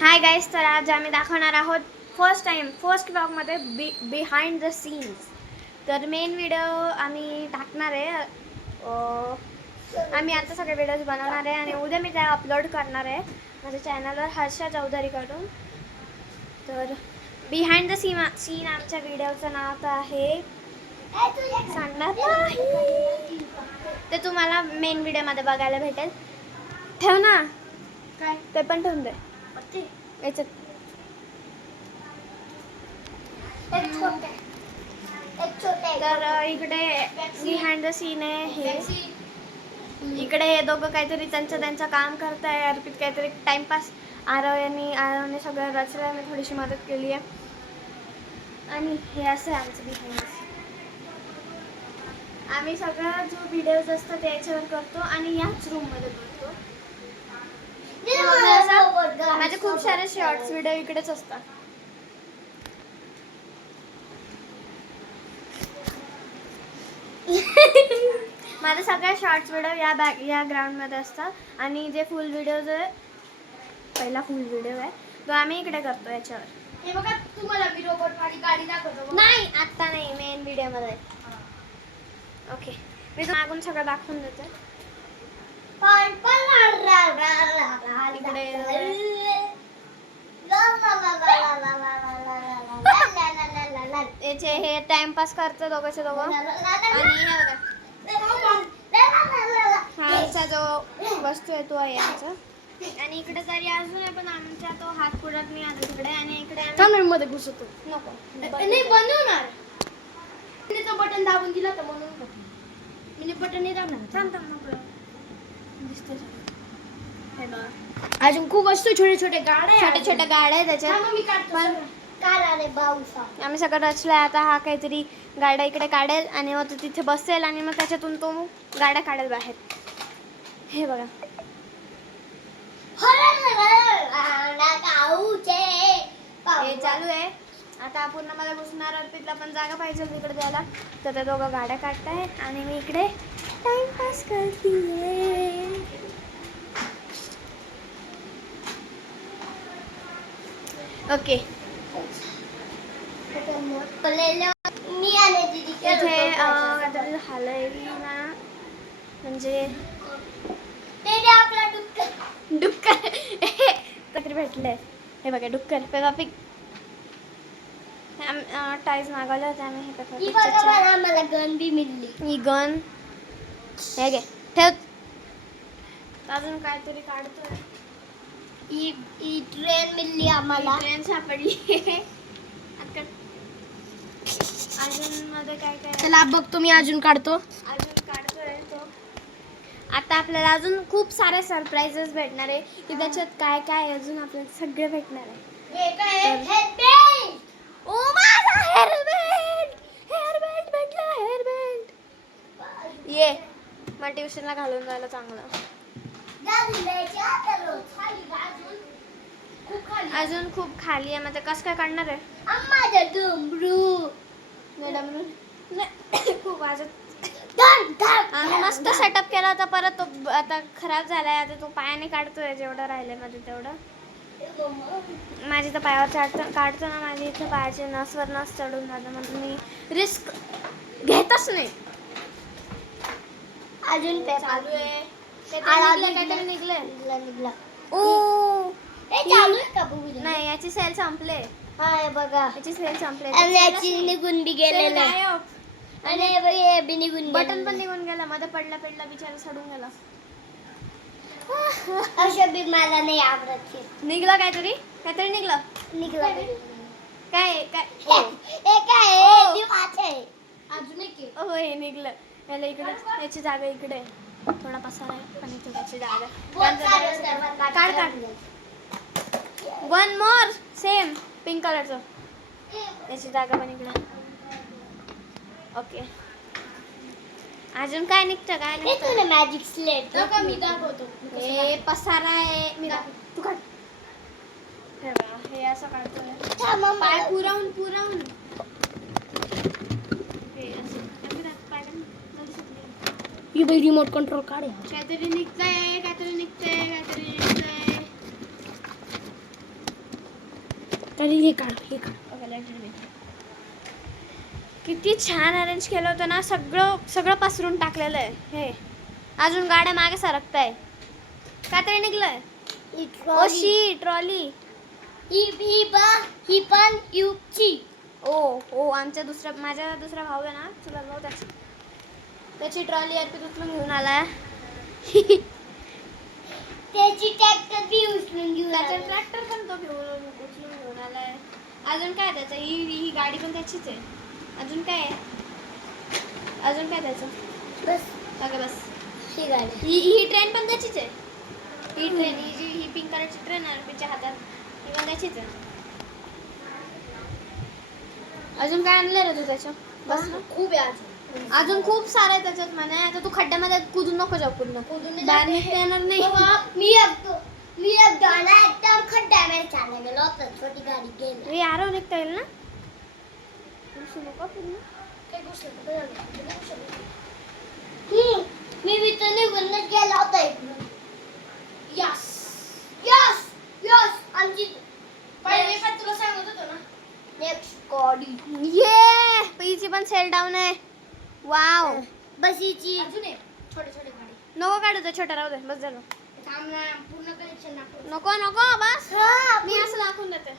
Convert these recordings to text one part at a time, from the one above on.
Hi guys, तर आज आम्ही दाखवणार आहोत फर्स्ट ब्लॉगमध्ये बिहाइंड द सीन्स. तर मेन व्हिडिओ आम्ही टाकणार आहे. आम्ही आता सगळे व्हिडिओज बनवणार आहे आणि उद्या मी त्या अपलोड करणार आहे माझ्या चॅनलवर हर्षा चौधरीकडून. तर बिहाइंड द सीन आमच्या व्हिडिओचं नाव तर आहे सांगणार नाही, ते तुम्हाला मेन व्हिडिओमध्ये बघायला भेटेल. ठेव ना, काय ते पण ठेवून दे याच्यात. तर इकडे बिहाइंड द सीन आहे हे. इकडे हे दोघं काहीतरी त्यांचं काम करताय. अर्पित काहीतरी टाइमपास. आरवने सगळं रचलं, मी थोडीशी मदत केली आहे. आणि हे असं आहे आमचं बिहाइंड द सीन. आम्ही सगळं जो व्हिडिओज असतात त्याच्यावर करतो आणि याच रूममध्ये करतो. माझे खूप सारे शॉर्ट्स व्हिडिओ इकडेच असतात. माझे सगळे शॉर्ट्स व्हिडिओ या ग्राउंडमध्ये असतात आणि जे फुल व्हिडिओज आहे, पहिला फुल व्हिडिओ आहे तो आम्ही इकडे करतो याच्यावर. हे बघा, तुम्हाला मी रोबोट वाली गाडी दाखवतो. नाही, आत्ता नाही, मेन व्हिडिओमध्ये. ओके, मी मागून सगळं दाखवून देते. याचे हे टाइमपास करतो दोघांचे दोघं. आणि हे बघा, हा आमचा जो वस्तू आहे तो आहे आमचा. आणि इकडे तरी अजून आहे, पण आमचा तो हात पुढत नाही आता तिकडे. आणि इकडे मध्ये घुसतो. नको नाही बनवणार. मी तो बटन दाबून दिला तर म्हणून मी बटन नाही दाबणार. हे बघा, अजून खूप वस्तू छोटे छोट्या गाड्या आहे त्याच्यात. मी काढतो. आम्ही सगळं रचलंय. आता हा काहीतरी गाड्या इकडे काढेल आणि मग तो तिथे बसेल आणि मग त्याच्यातून तो गाड्या काढेल बाहेर. हे बघा, हे चालू आहे. आता पूर्ण मला घुसणार. अर्पितला पण जागा पाहिजे तिकडे द्यायला, तर ते दोघं गाड्या काढताय आणि मी इकडे टाइमपास करतीये. ओके, इथे झालंय ना, म्हणजे डुक्कर काहीतरी भेटलंय. हे बघा, डुक्कर पेगा पिग. टाईज मागवले होते आम्ही. हे मला गन बी मिळली. ही गन हे घे, ठेव. अजून काहीतरी काढतोय. ही ट्रेन मिळली आम्हाला. ट्रेन सापडली. अजून मध्ये काय काय चला बघतो, मी अजून काढतो. अजून काढतोय तो. आता आपल्याला अजून खूप सारे सरप्राईजेस भेटणार आहे की त्याच्यात काय काय अजून आपल्याला सगळे भेटणार आहे. ओ माझा हेअरबँड भेटला. हेअरबँड ये मला ट्युशनला घालून जायला चांगलं. अजून खूप खाली आहे. म्हणजे कसं काय काढणार आहे खूप मस्त सेटअप केला होता, परत तो आता खराब झालाय. आता तो पायाने काढतोय जेवढं राहिलंय माझं तेवढं. माझी तर पायावर काढतो ना, माझी इथं पायाचे नसवर नस चढून जातं, म्हणजे मी रिस्क घेतच नाही. अजून चालू आहे. काहीतरी निघलंय. नाही, याची सेल संपले. बघा, याची सेल संपले. निघून बी गेलेलं आणि बटन पण निघून गेला. मध्ये पडला बिचारा सडून गेला. असं बी मला नाही आवडत. निघला काहीतरी निघलं. काय अजून एक हो, हे निघलं. याला इकडे, याची जागा इकडे थोडा पसारा आहे पण इथे त्याची जागा. काढ. वन मोर सेम पिंक कलरचं. याची जागा पण इकडे. ओके, अजून काय निघतं? मॅजिक स्लेट मी दाखवतो. हे पसारा आहे. मी तू काढ. हे असं काढतोय पाय पुरवून. रिमोट कंट्रोल काढ. काहीतरी निघतंय. तरी हे काढ हे काढ. किती छान अरेंज केलं होतं ना, सगळं पसरून टाकलेलं आहे. हे अजून गाड्या मागे सरकताय. काय तरी निघलंय. ओशी ट्रॉली. ही पण युची. ओ माझा दुसरा भाऊ आहे ना, तुला भाऊ त्याची ट्रॉली अर्पित उचलून घेऊन आलाय. त्याची ट्रॅक्टर बी उचलून घेऊन त्याचा ट्रॅक्टर पण तो उचलून घेऊन आलाय. अजून काय त्याचं, ही गाडी पण त्याचीच आहे. अजून काय त्याचं. बस अगं बस. ही गाडी. ही ट्रेन पण त्याचीच आहे. ही ट्रेन ही पिंक कलरची ट्रेन आहे अर्पितच्या हातात, ही पण त्याचीच आहे. अजून काय आणलं रे तू त्याच्या? बस ना. खूप आहे अजून खूप सारं आहे त्याच्यात म्हणे. आता तू खड्ड्यामध्ये कूदून नको जाऊ पूर्ण. बाहेर निघता येणार नाही. मी एक गाणं एकदम खड्ड्यामध्ये चालला गेलो होतो. छोटी गाडी गेली. हे आरव निघता येईल ना? नको पूर्ण. मी भी तर निघून गेला होता इकडून. Yes yes yes. आमची पहिले पण तुला सांगत होतो ना. नेक्स्ट गाडी. ये पीची पण सेल डाऊन आहे. वाव. बसीची अजून एक छोटे गाडी. नको काढू तो छोटा, राहू दे. बस झालं. थांब ना, पूर्ण कलेक्शन दाखव. नको बस. मी असं दाखवून देते.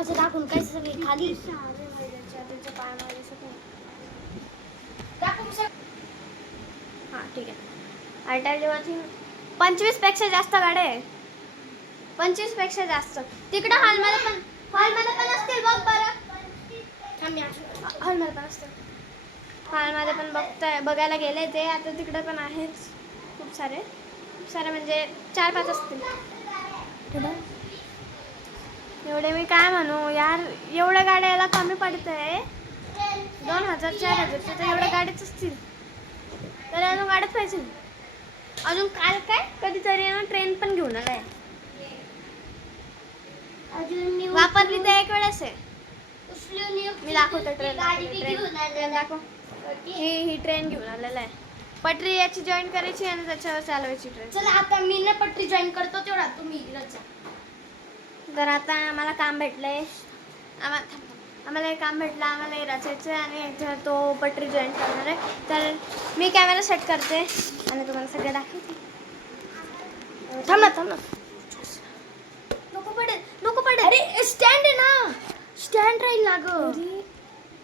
असं दाखवून काय सगळे खाली हा ठीक आहे. अल्टालिवाची 25 पेक्षा जास्त गाड्या आहे. 25 पेक्षा जास्त. तिकडं हॉलमध्ये पण असतील बघ बरं. हॉलमध्ये पण असतील. हॉलमध्ये पण बघायला गेले ते. आता तिकडे पण आहेच खूप सारे म्हणजे 4-5 असतील. एवढे मी काय म्हणू यार, एवढ्या गाड्या याला कमी पडतंय. 2000-4000 तर एवढ्या गाड्याच असतील. तर अजून गाड्याच पाहिजे. अजून काल काय कधीतरी ना ट्रेन पण घेऊन आलाय. वापरली तर एक वेळेस आहे. मी दाखवतो ट्रेन दाखव. ही ट्रेन घेऊन आलेला आहे. पटरी याची जॉईन करायची आणि त्याच्यावर चालवायची ट्रेन. चला आता मी ना पटरी जॉईन करतो, तेवढा तुम्ही इकडे जा. तर आता आम्हाला काम भेटलंय. आम्हाला हे काम भेटलं. आम्हाला हे रचायचं आणि याच्यावर तो पटरी जॉईन करणार आहे. तर मी कॅमेरा सेट करते आणि तुम्हाला सगळं दाखवते. थांब ना. नको पडेल. अरे स्टँड आहे ना. स्टँड राहील ना गं.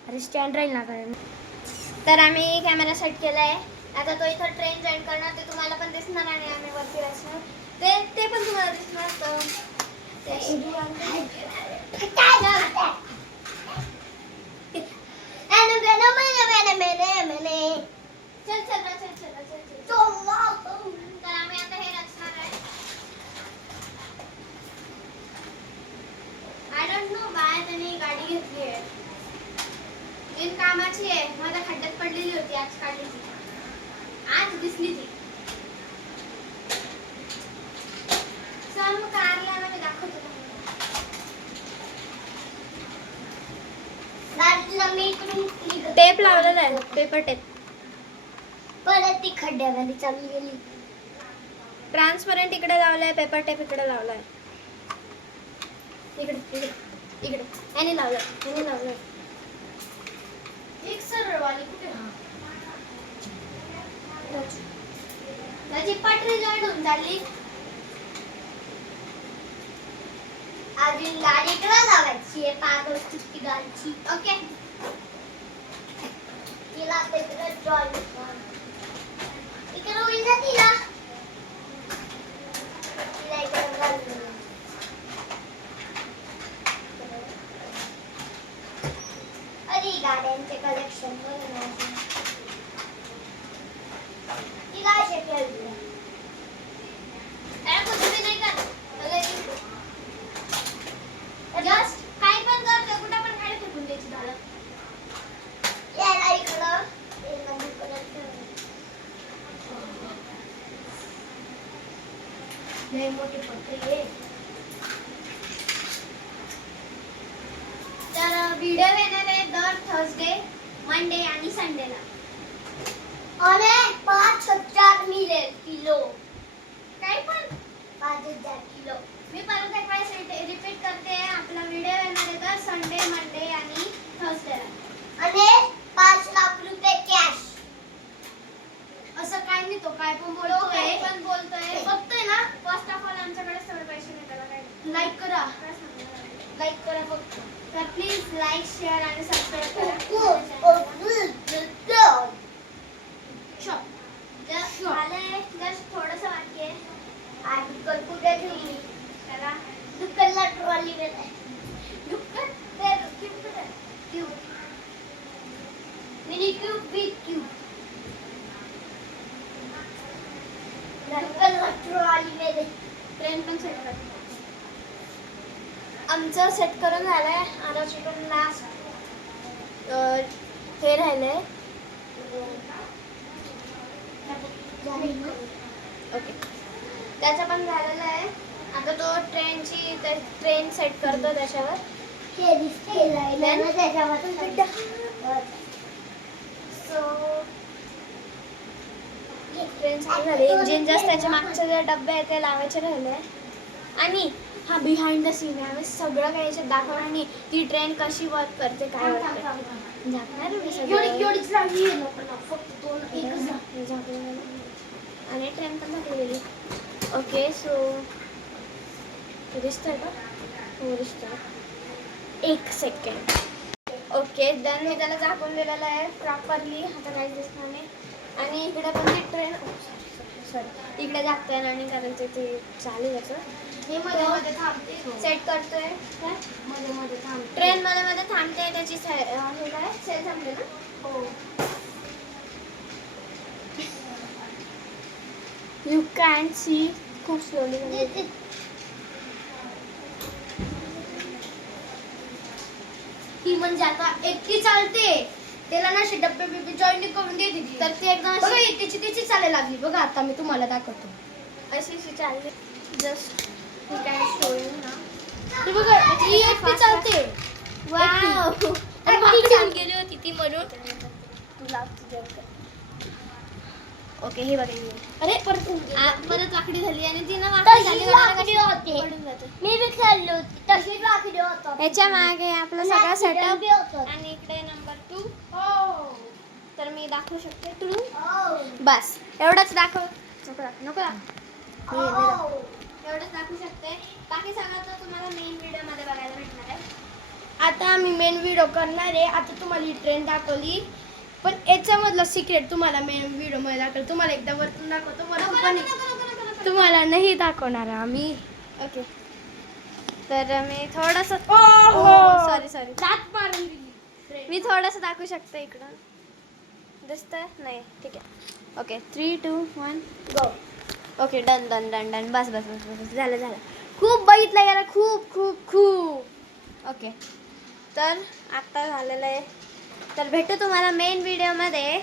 अरे स्टँड राहील ना गं. तर आम्ही कॅमेरा सेट केला आहे. आता तो इथं ट्रेन जॉईन करणार. ते तुम्हाला पण दिसणार आणि आम्ही वरती असणार ते पण तुम्हाला दिसणार. तर आम्ही आता हे रचणार आहे. आय डोंट नो बाय त्यांनी गाडी घेतली आहे. कामाची आहे. माझ्या खड्ड्यात पडलेली होती, आज काढली ती. आज दिसली ती. चल मग कारला ना मी दाखवतो. टेप लावलेला आहे. Paper tape. परत ती खड्ड्यामध्ये चालली गेली. ट्रान्सपरंट इकडे लावलाय. पेपर टेप इकडे लावलाय. इकडे याने लावलंय. एक सरळ वाली कुठे? त्याची पटरी जॉईन होऊन झाली. अजून गाडी इकडे लावायची आहे. पागल चित्ती गाडीची. ओके. तिला तिकडे जॉईन कर. इकडे होईल ना तिला इकडे घालून. अरे गाड्यांचे कलेक्शन बघ. तिला असे खेळले. जस्ट काही पण कर, कुठं पण गाडी फेकून द्यायची झालं. याला इकडं लय मोठी पटरी आहे. तर व्हिडिओ येणार आहे दर थर्सडे, मंडे आणि संडेला. आणि 5,000 मिळेल किलो. काही पण 5,000 किलो. मी परत एक वेळेस रिपीट तर ते आपला व्हिडिओ येणार आहे तर संडे, मंडे आणि थर्सडेला. आणि 5 लाख रुपये कॅश. असं काय नाही, तो काय पण तो काही बोलतोय. पण बोलतोय. फक्त आहे ना, फर्स्ट ऑफ ऑल आमच्याकडे सगळे पैसे नाही, त्याला काय लाईक करा, काय सांगणार. लाईक करा फक्त. तर प्लीज लाईक, शेअर आणि सबस्क्राईब करा. झालंय, जस्ट थोडंसं बाकी आहे. आणि कुठे ठेवली? त्याला दुकानला ट्रॉली मध्ये आहे. दुकान ते क्यूब कुठे आहे? Cube. Mini cube, big cube. दुकानला ट्रॉली मध्ये. ट्रेन पण सेट कर. आमचं सेट करून झालंय. आता चिकन लास्ट हे राहिलंय. ओके, त्याचं पण झालेलं आहे. आता तो ट्रेन सेट करतो त्याच्यावर. हे दिसते लाईन ना त्याच्यावर. सो ट्रेन चालू झाली. इंजिन जस्ट त्याच्या मागचे जे डबे आहेत ते लावायचे राहिले. आणि हा बिहाइंड द सीन आहे. आम्ही सगळं काही याच्यात दाखवणार नाही. ती ट्रेन कशी वर्क करते, काय वर्क करते झाकणार मी सगळं. एवढीच लागली आहे लोकांना, फक्त दोन एकच झाली. हे झाकलेलं आहे. आणि ट्रेन पण झाकलेली. ओके, सो दिसतंय का? हो दिसतंय. 1 सेकंड. ओके, देन मी त्याला झाकून दिलेलं आहे प्रॉपरली. आता काहीच दिसणार नाही. आणि इकडे पण ती ट्रेन सॉरी इकडे झाकते आणि करायचं ते चालू त्याचं. हे मध्ये मध्ये थांबते, सेट करतोय. काय मध्ये मध्ये थांबते. ट्रेन मध्ये मध्ये थांबते. त्याची हे काय सेल थांबते ना. हो. यू कॅन सी खूप स्लोली. ती म्हणजे आता एकटी चालते, त्याला ना असे डब्बे बिब्बे जॉईन करून देते ती. तर ती एकदम बघा अशी तिची तिची चालायला लागली. बघा आता मी तुम्हाला दाखवतो. अशी चालली. Just you can show you ना. ती बघा ती एकटी चालते. वाव. ती चाल गेली होती ती मरून. तुला ओके, हे बघा हे. अरे परत परत वाकडी झाली आणि ती ना तशी वाकडी झाली वाकडी होते. पडून जाते. मी बी खेळली होती तशीच वाकडी होत. याच्या मागे आपला सगळा सेटअप होत. आणि इकडे नंबर 2. हो. तर मी दाखवू शकते 2. हो. बस एवढंच दाखव. नको दाखव. हो. एवढंच दाखवू शकते. बाकी सगळं तर तुम्हाला मेन व्हिडिओ मध्ये बघायला भेटणार आहे. आता आम्ही मेन व्हिडिओ करणार आहे. आता तुम्हाला ही ट्रेन दाखवली, पण याच्यामधलं सिक्रेट तुम्हाला मेन व्हिडिओ मध्ये दाखवलं. तुम्हाला एकदा वरतून दाखवतो, तुम्हाला नाही दाखवणार आम्ही. ओके, तर मी थोडंसं ओहो. सॉरी दात मारून दिली. मी थोडंसं दाखवू शकते. इकडं दिसतंय नाही? ठीक आहे. Okay, 3, 2, 1 go. Okay, done. बस झालं. खूप बघितलं गेलं, खूप. ओके, तर आता झालेलं आहे. तर भेटू तुम्हाला मेन व्हिडिओमध्ये.